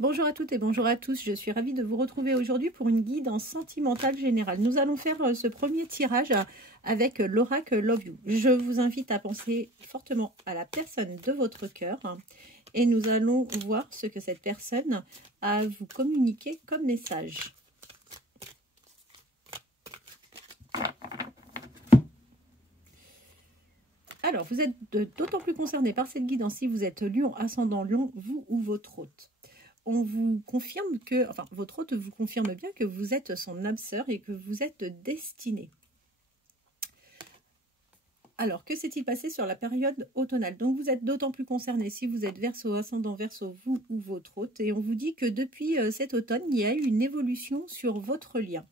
Bonjour à toutes et bonjour à tous, je suis ravie de vous retrouver aujourd'hui pour une guidance sentimentale générale. Nous allons faire ce premier tirage avec l'oracle Love You. Je vous invite à penser fortement à la personne de votre cœur et nous allons voir ce que cette personne a à vous communiquer comme message. Alors, vous êtes d'autant plus concerné par cette guidance si vous êtes Lion, ascendant Lion, vous ou votre hôte. On vous confirme que, enfin, votre hôte vous confirme bien que vous êtes son âme sœur et que vous êtes destiné. Alors, que s'est-il passé sur la période automnale? Donc, vous êtes d'autant plus concerné si vous êtes Verseau, ascendant Verseau, vous ou votre hôte. Et on vous dit que depuis cet automne, il y a eu une évolution sur votre lien.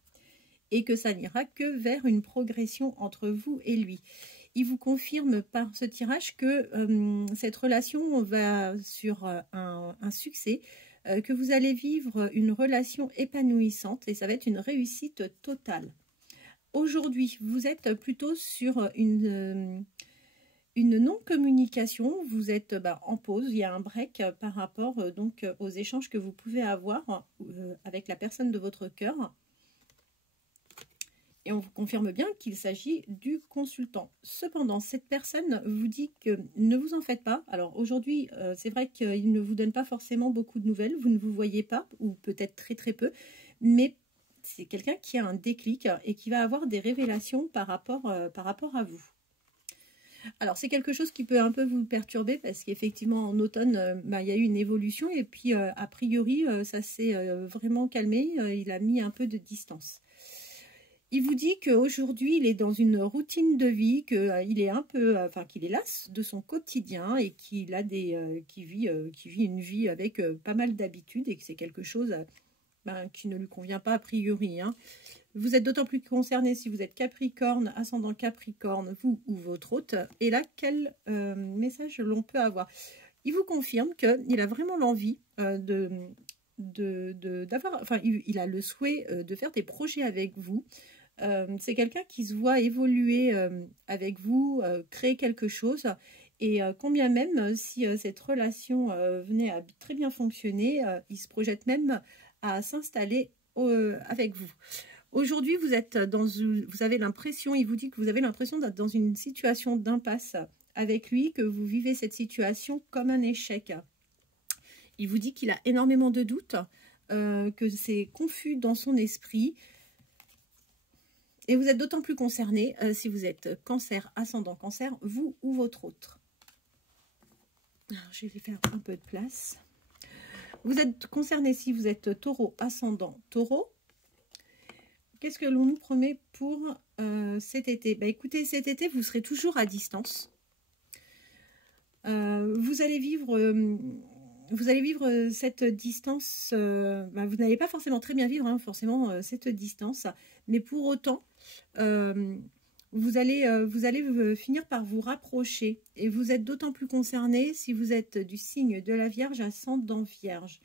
Et que ça n'ira que vers une progression entre vous et lui. Il vous confirme par ce tirage que cette relation va sur un succès, que vous allez vivre une relation épanouissante et ça va être une réussite totale. Aujourd'hui, vous êtes plutôt sur une non-communication, vous êtes en pause, il y a un break par rapport donc aux échanges que vous pouvez avoir avec la personne de votre cœur. Et on vous confirme bien qu'il s'agit du consultant. Cependant, cette personne vous dit que ne vous en faites pas. Alors aujourd'hui, c'est vrai qu'il ne vous donne pas forcément beaucoup de nouvelles. Vous ne vous voyez pas, ou peut-être très très peu. Mais c'est quelqu'un qui a un déclic et qui va avoir des révélations par rapport à vous. Alors c'est quelque chose qui peut un peu vous perturber parce qu'effectivement en automne, il y a eu une évolution. Et puis a priori, ça s'est vraiment calmé. Il a mis un peu de distance. Il vous dit qu'aujourd'hui, il est dans une routine de vie, qu'il est un peu, qu'il est las de son quotidien et qu'il a qu'il vit une vie avec pas mal d'habitudes et que c'est quelque chose qui ne lui convient pas a priori. Hein. Vous êtes d'autant plus concerné si vous êtes Capricorne, ascendant Capricorne, vous ou votre hôte. Et là, quel message l'on peut avoir? Il vous confirme qu'il a vraiment l'envie il a le souhait de faire des projets avec vous. C'est quelqu'un qui se voit évoluer avec vous, créer quelque chose. Et combien même, si cette relation venait à très bien fonctionner, il se projette même à s'installer avec vous. Aujourd'hui, vous avez l'impression, il vous dit que vous avez l'impression d'être dans une situation d'impasse avec lui, que vous vivez cette situation comme un échec. Il vous dit qu'il a énormément de doutes, que c'est confus dans son esprit. Et vous êtes d'autant plus concerné si vous êtes Cancer, ascendant Cancer, vous ou votre autre. Alors, je vais faire un peu de place. Vous êtes concerné si vous êtes Taureau, ascendant Taureau. Qu'est-ce que l'on nous promet pour cet été? Écoutez, cet été, vous serez toujours à distance. Vous allez vivre cette distance. Vous n'allez pas forcément très bien vivre, forcément, cette distance. Mais pour autant, vous allez finir par vous rapprocher. Et vous êtes d'autant plus concerné si vous êtes du signe de la Vierge, ascendant Vierge.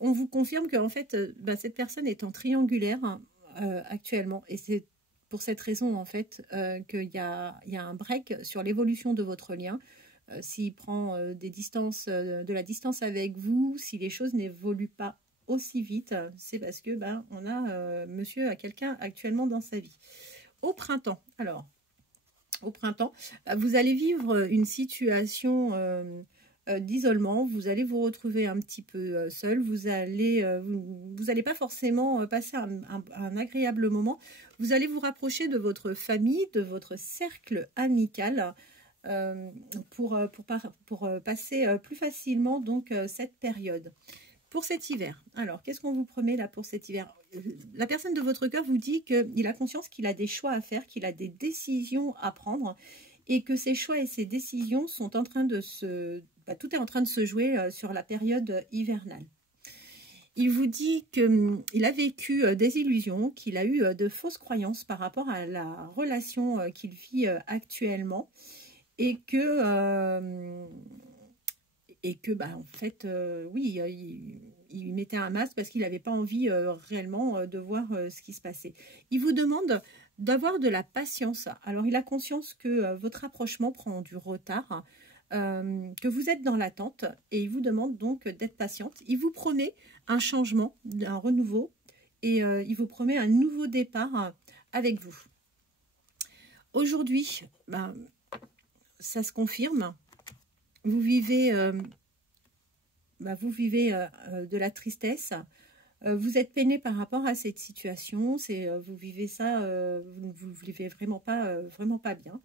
On vous confirme que en fait, cette personne est en triangulaire actuellement. Et c'est pour cette raison, en fait, qu'il y a un break sur l'évolution de votre lien. S'il prend de la distance avec vous, si les choses n'évoluent pas aussi vite, c'est parce que on a monsieur a quelqu'un actuellement dans sa vie. Au printemps, vous allez vivre une situation d'isolement, vous allez vous retrouver un petit peu seul, vous allez pas forcément passer un agréable moment, vous allez vous rapprocher de votre famille, de votre cercle amical, pour passer plus facilement donc cette période. Pour cet hiver, alors qu'est-ce qu'on vous promet là pour cet hiver? La personne de votre cœur vous dit qu'il a conscience qu'il a des choix à faire, qu'il a des décisions à prendre et que ces choix et ces décisions sont en train de tout est en train de se jouer sur la période hivernale. Il vous dit qu'il a vécu des illusions, qu'il a eu de fausses croyances par rapport à la relation qu'il vit actuellement. Et que en fait, oui, il mettait un masque parce qu'il n'avait pas envie réellement de voir ce qui se passait. Il vous demande d'avoir de la patience. Alors, il a conscience que votre rapprochement prend du retard. que vous êtes dans l'attente et il vous demande donc d'être patiente. Il vous promet un changement, un renouveau et il vous promet un nouveau départ avec vous. Aujourd'hui, ben, ça se confirme. Vous vivez, de la tristesse. Vous êtes peiné par rapport à cette situation. Vous vivez ça, vous ne vivez vraiment pas bien.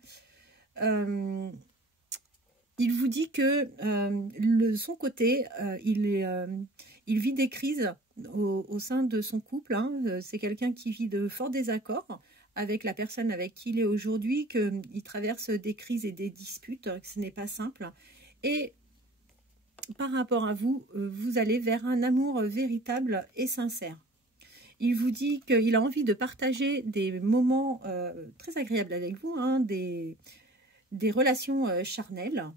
Il vous dit que de son côté, il vit des crises au sein de son couple. Hein. C'est quelqu'un qui vit de forts désaccords avec la personne avec qui il est aujourd'hui, qu'il traverse des crises et des disputes, que ce n'est pas simple. Et par rapport à vous, vous allez vers un amour véritable et sincère. Il vous dit qu'il a envie de partager des moments très agréables avec vous, hein, des relations charnelles,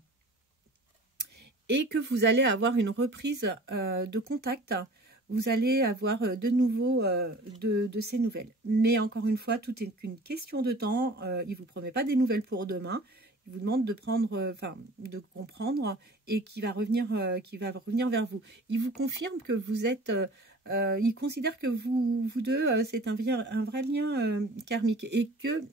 et que vous allez avoir une reprise de contact. Vous allez avoir de nouveau de ces nouvelles. Mais encore une fois, tout est qu'une question de temps. Il ne vous promet pas des nouvelles pour demain. Il vous demande de de comprendre et qui va revenir vers vous. Il vous confirme que vous êtes... il considère que vous deux, c'est un vrai lien karmique et que...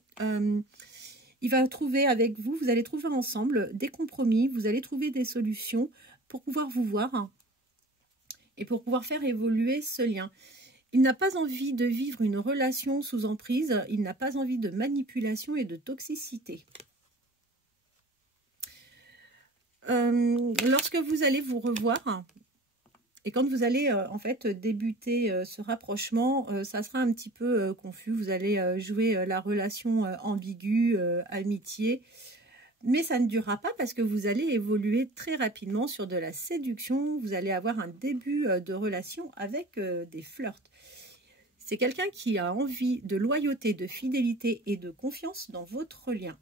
il va trouver avec vous, vous allez trouver ensemble des compromis, vous allez trouver des solutions pour pouvoir vous voir et pour pouvoir faire évoluer ce lien. Il n'a pas envie de vivre une relation sous emprise, il n'a pas envie de manipulation et de toxicité. Lorsque vous allez vous revoir, et quand vous allez en fait débuter ce rapprochement, ça sera un petit peu confus. Vous allez jouer la relation ambiguë, amitié. Mais ça ne durera pas parce que vous allez évoluer très rapidement sur de la séduction. Vous allez avoir un début de relation avec des flirts. C'est quelqu'un qui a envie de loyauté, de fidélité et de confiance dans votre lien.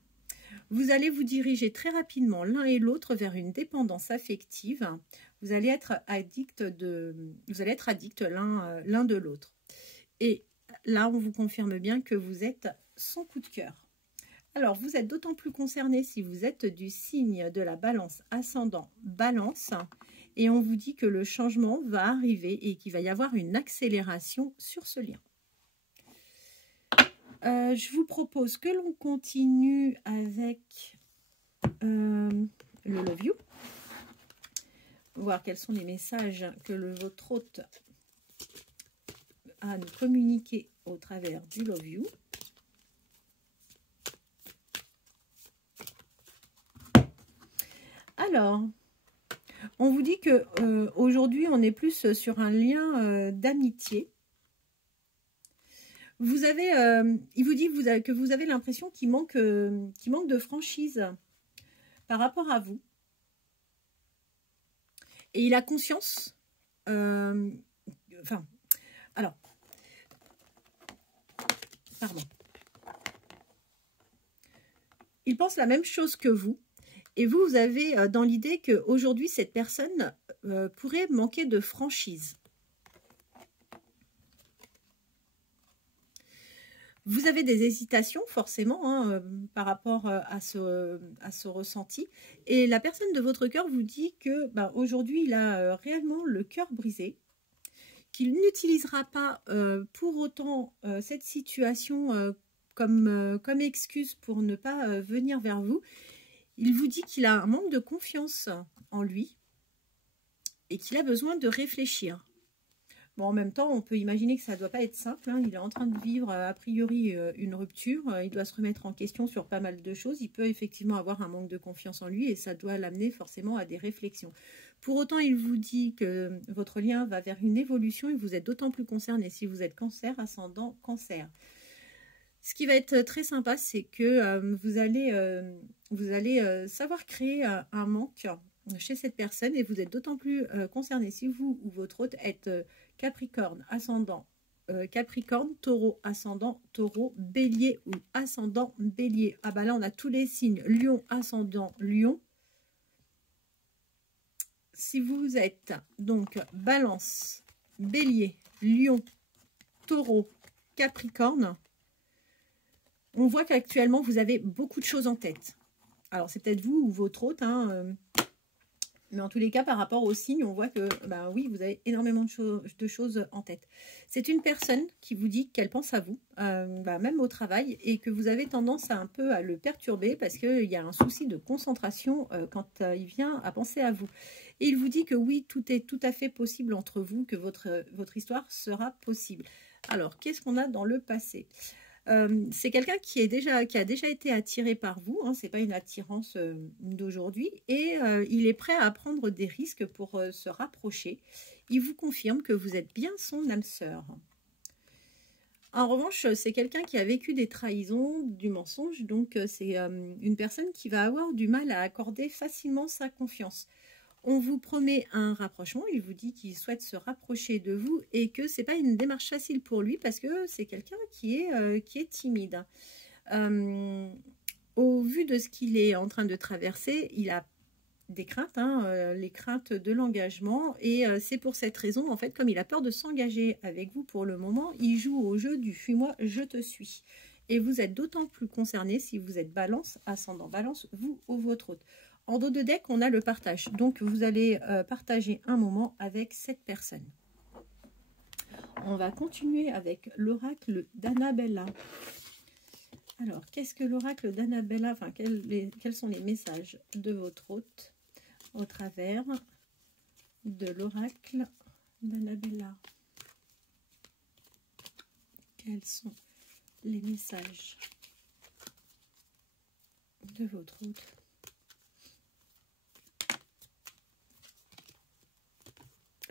Vous allez vous diriger très rapidement l'un et l'autre vers une dépendance affective. Vous allez être addict l'un de l'autre. Et là, on vous confirme bien que vous êtes son coup de cœur. Alors, vous êtes d'autant plus concerné si vous êtes du signe de la balance ascendant balance. Et on vous dit que le changement va arriver et qu'il va y avoir une accélération sur ce lien. Je vous propose que l'on continue avec le Love You. Voir quels sont les messages que votre hôte a à nous communiquer au travers du Love You. Alors, on vous dit que aujourd'hui, on est plus sur un lien d'amitié. Vous avez, il vous dit que vous avez l'impression qu'il manque de franchise par rapport à vous. Et il a conscience, alors, pardon. Il pense la même chose que vous. Et vous avez dans l'idée qu'aujourd'hui, cette personne pourrait manquer de franchise. Vous avez des hésitations forcément hein, par rapport à ce ressenti. Et la personne de votre cœur vous dit que aujourd'hui, il a réellement le cœur brisé, qu'il n'utilisera pas pour autant cette situation comme excuse pour ne pas venir vers vous. Il vous dit qu'il a un manque de confiance en lui et qu'il a besoin de réfléchir. Bon, en même temps, on peut imaginer que ça ne doit pas être simple. Hein. Il est en train de vivre, a priori, une rupture. Il doit se remettre en question sur pas mal de choses. Il peut effectivement avoir un manque de confiance en lui et ça doit l'amener forcément à des réflexions. Pour autant, il vous dit que votre lien va vers une évolution et vous êtes d'autant plus concerné si vous êtes cancer, ascendant cancer. Ce qui va être très sympa, c'est que vous allez savoir créer un manque chez cette personne et vous êtes d'autant plus concerné si vous ou votre hôte êtes Capricorne, ascendant Capricorne, Taureau, ascendant Taureau, Bélier ou ascendant Bélier. Ah bah là, on a tous les signes. Lion, ascendant Lion. Si vous êtes donc Balance, Bélier, Lion, Taureau, Capricorne, on voit qu'actuellement, vous avez beaucoup de choses en tête. Alors, c'est peut-être vous ou votre hôte, hein, mais en tous les cas, par rapport au signe, on voit que, bah oui, vous avez énormément de choses en tête. C'est une personne qui vous dit qu'elle pense à vous, même au travail, et que vous avez tendance un peu à le perturber parce qu'il y a un souci de concentration quand il vient à penser à vous. Et il vous dit que oui, tout est tout à fait possible entre vous, que votre histoire sera possible. Alors, qu'est-ce qu'on a dans le passé ? C'est quelqu'un qui a déjà été attiré par vous, hein, ce n'est pas une attirance d'aujourd'hui, et il est prêt à prendre des risques pour se rapprocher. Il vous confirme que vous êtes bien son âme sœur. En revanche, c'est quelqu'un qui a vécu des trahisons, du mensonge, donc c'est une personne qui va avoir du mal à accorder facilement sa confiance. On vous promet un rapprochement, il vous dit qu'il souhaite se rapprocher de vous et que ce n'est pas une démarche facile pour lui parce que c'est quelqu'un qui est timide. Au vu de ce qu'il est en train de traverser, il a des craintes, hein, les craintes de l'engagement, et c'est pour cette raison, en fait, comme il a peur de s'engager avec vous pour le moment, il joue au jeu du « fuis-moi, je te suis ». Et vous êtes d'autant plus concerné si vous êtes balance, ascendant balance, vous ou votre hôte. En dos de deck, on a le partage. Donc, vous allez partager un moment avec cette personne. On va continuer avec l'oracle d'Annabella. Alors, qu'est-ce que l'oracle d'Annabella, enfin, quels sont les messages de votre hôte au travers de l'oracle d'Annabella? Quels sont les messages de votre hôte?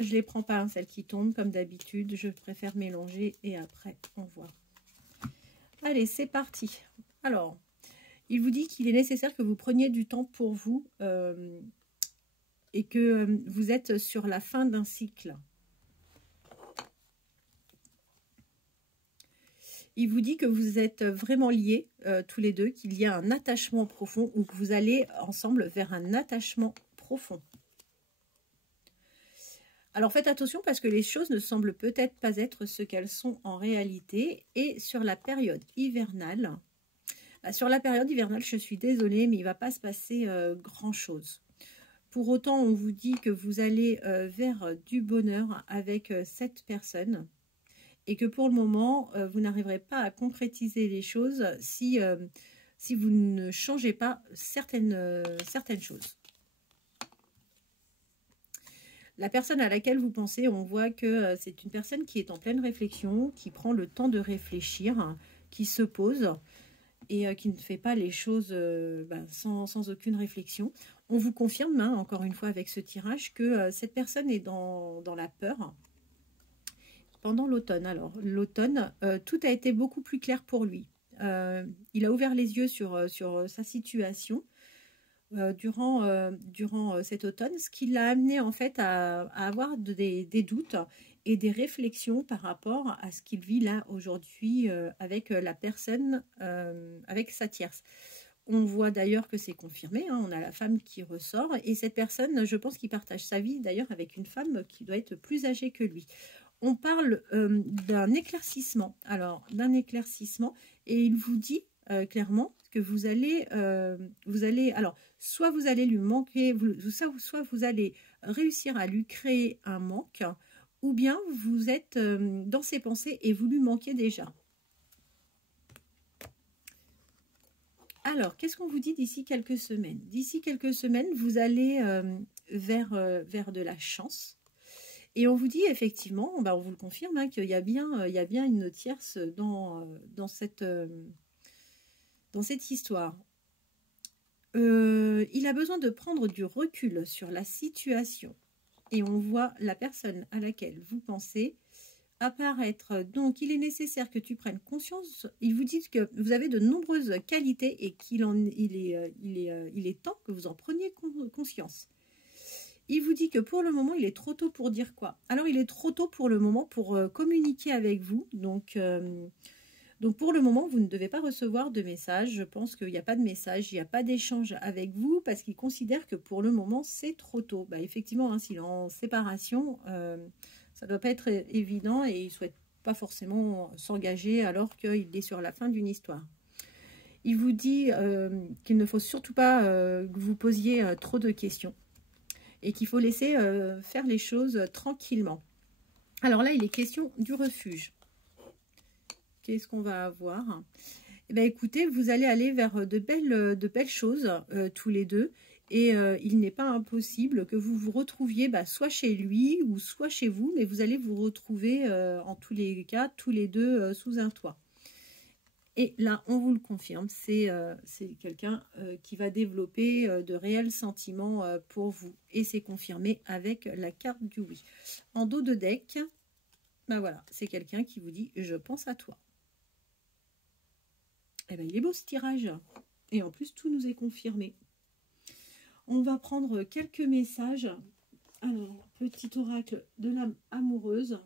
Je ne les prends pas, hein, celles qui tombent, comme d'habitude. Je préfère mélanger et après, on voit. Allez, c'est parti. Alors, il vous dit qu'il est nécessaire que vous preniez du temps pour vous et que vous êtes sur la fin d'un cycle. Il vous dit que vous êtes vraiment liés tous les deux, qu'il y a un attachement profond ou que vous allez ensemble vers un attachement profond. Alors faites attention parce que les choses ne semblent peut-être pas être ce qu'elles sont en réalité. Et sur la période hivernale, je suis désolée, mais il ne va pas se passer grand-chose. Pour autant, on vous dit que vous allez vers du bonheur avec cette personne et que pour le moment, vous n'arriverez pas à concrétiser les choses si vous ne changez pas certaines choses. La personne à laquelle vous pensez, on voit que c'est une personne qui est en pleine réflexion, qui prend le temps de réfléchir, qui se pose et qui ne fait pas les choses sans aucune réflexion. On vous confirme, hein, encore une fois avec ce tirage, que cette personne est dans la peur pendant l'automne. Alors, l'automne, tout a été beaucoup plus clair pour lui. Il a ouvert les yeux sur sa situation. Durant cet automne, ce qui l'a amené en fait à avoir des doutes et des réflexions par rapport à ce qu'il vit là aujourd'hui avec la personne, avec sa tierce. On voit d'ailleurs que c'est confirmé, hein, on a la femme qui ressort et cette personne, je pense qu'il partage sa vie d'ailleurs avec une femme qui doit être plus âgée que lui. On parle d'un éclaircissement, et il vous dit clairement que vous allez, alors, soit vous allez lui manquer, soit vous allez réussir à lui créer un manque, ou bien vous êtes dans ses pensées et vous lui manquez déjà. Alors, qu'est-ce qu'on vous dit d'ici quelques semaines? D'ici quelques semaines, vous allez vers de la chance. Et on vous dit effectivement, on vous le confirme, hein, qu'il y a bien une tierce dans cette histoire. Il a besoin de prendre du recul sur la situation. Et on voit la personne à laquelle vous pensez apparaître. Donc, il est nécessaire que tu prennes conscience. Il vous dit que vous avez de nombreuses qualités et qu'il est temps que vous en preniez conscience. Il vous dit que pour le moment, il est trop tôt pour dire quoi? Alors, il est trop tôt pour le moment pour communiquer avec vous. Donc, pour le moment, vous ne devez pas recevoir de message. Je pense qu'il n'y a pas de message, il n'y a pas d'échange avec vous parce qu'il considère que pour le moment, c'est trop tôt. Effectivement, hein, s'il est en séparation, ça ne doit pas être évident et il ne souhaite pas forcément s'engager alors qu'il est sur la fin d'une histoire. Il vous dit qu'il ne faut surtout pas que vous posiez trop de questions et qu'il faut laisser faire les choses tranquillement. Alors là, il est question du refuge. Qu'est-ce qu'on va avoir? Eh bien, écoutez, vous allez aller vers de belles choses tous les deux. Et il n'est pas impossible que vous vous retrouviez soit chez lui ou soit chez vous, mais vous allez vous retrouver en tous les cas, tous les deux sous un toit. Et là, on vous le confirme, c'est quelqu'un qui va développer de réels sentiments pour vous. Et c'est confirmé avec la carte du oui. En dos de deck, voilà, c'est quelqu'un qui vous dit « je pense à toi ». Eh bien, il est beau ce tirage. Et en plus, tout nous est confirmé. On va prendre quelques messages. Alors, petit oracle de l'âme amoureuse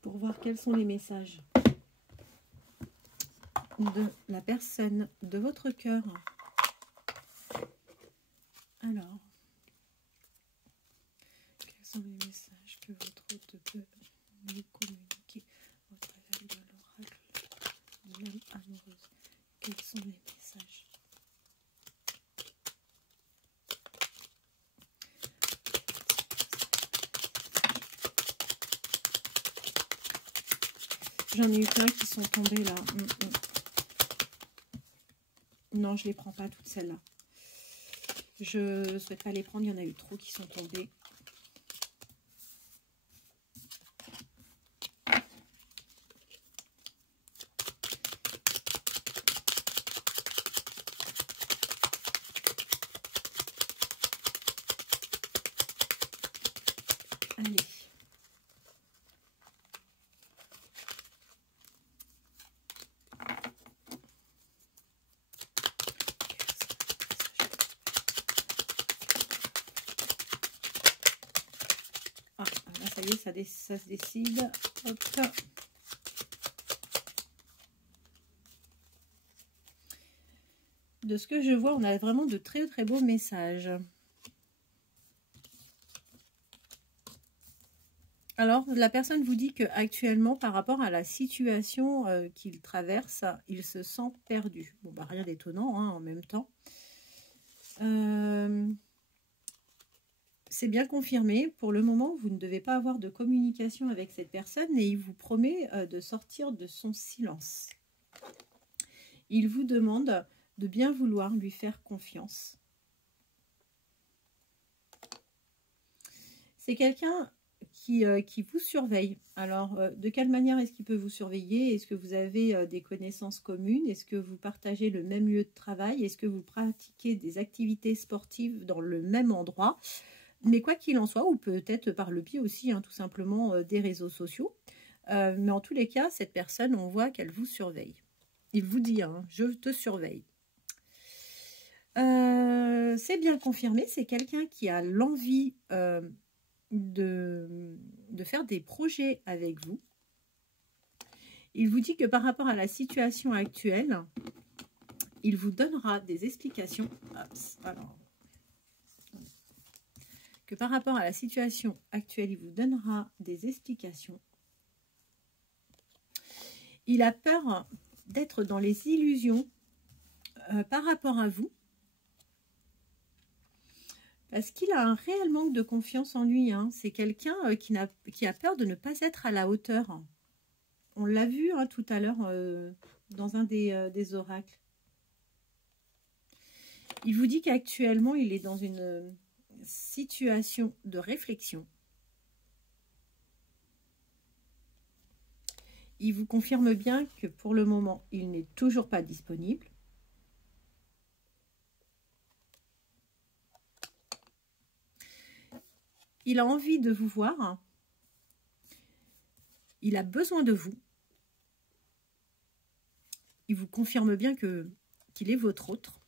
pour voir quels sont les messages de la personne de votre cœur. Alors, quels sont les messages que votre hôte peut vous communiquer au travers de l'oracle de l'âme amoureuse? Quels sont les messages? J'en ai eu plein qui sont tombés là. Non, je ne les prends pas toutes celles-là. Je ne souhaite pas les prendre, il y en a eu trop qui sont tombés. Allez. Ah, là, ça y est, ça se décide. Hop. De ce que je vois, on a vraiment de très très beaux messages. Alors, la personne vous dit qu'actuellement, par rapport à la situation qu'il traverse, il se sent perdu. Bon, rien d'étonnant en même temps. C'est bien confirmé. Pour le moment, vous ne devez pas avoir de communication avec cette personne et il vous promet de sortir de son silence. Il vous demande de bien vouloir lui faire confiance. C'est quelqu'un qui vous surveille. Alors, de quelle manière est-ce qu'il peut vous surveiller? Est-ce que vous avez des connaissances communes? Est-ce que vous partagez le même lieu de travail? Est-ce que vous pratiquez des activités sportives dans le même endroit? Mais quoi qu'il en soit, ou peut-être par le biais aussi, tout simplement, des réseaux sociaux. Mais en tous les cas, cette personne, on voit qu'elle vous surveille. Il vous dit, je te surveille. C'est bien confirmé, c'est quelqu'un qui a l'envie de faire des projets avec vous. Il vous dit que par rapport à la situation actuelle, il vous donnera des explications. Alors, que par rapport à la situation actuelle, il vous donnera des explications. Il a peur d'être dans les illusions par rapport à vous. Parce qu'il a un réel manque de confiance en lui. C'est quelqu'un qui a peur de ne pas être à la hauteur. On l'a vu tout à l'heure dans un des oracles. Il vous dit qu'actuellement, il est dans une situation de réflexion. Il vous confirme bien que pour le moment, il n'est toujours pas disponible. Il a envie de vous voir. Il a besoin de vous. Il vous confirme bien qu'il est votre autre.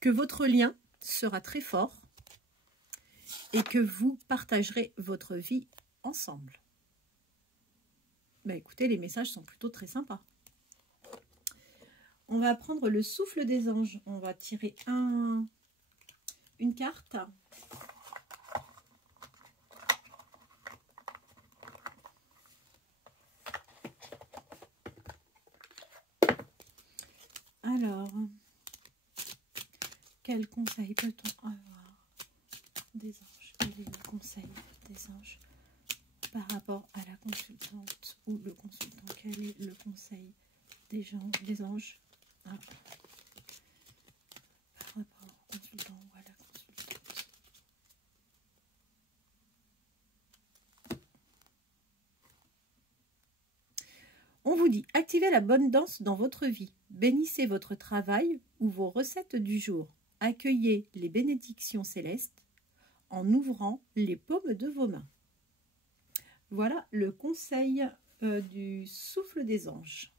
Que votre lien sera très fort. Et que vous partagerez votre vie ensemble. Écoutez, les messages sont plutôt très sympas. On va prendre le souffle des anges. On va tirer une carte. Quel conseil peut-on avoir des anges? Quel est le conseil des anges par rapport à la consultante ou le consultant? Quel est le conseil des anges par rapport au consultant ou à la consultante? On vous dit, activez la bonne danse dans votre vie. Bénissez votre travail ou vos recettes du jour. Accueillez les bénédictions célestes en ouvrant les paumes de vos mains. Voilà le conseil du souffle des anges.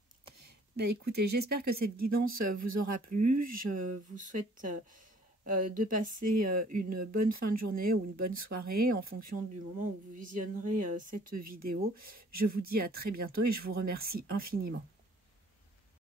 Ben, écoutez, j'espère que cette guidance vous aura plu. Je vous souhaite de passer une bonne fin de journée ou une bonne soirée en fonction du moment où vous visionnerez cette vidéo. Je vous dis à très bientôt et je vous remercie infiniment.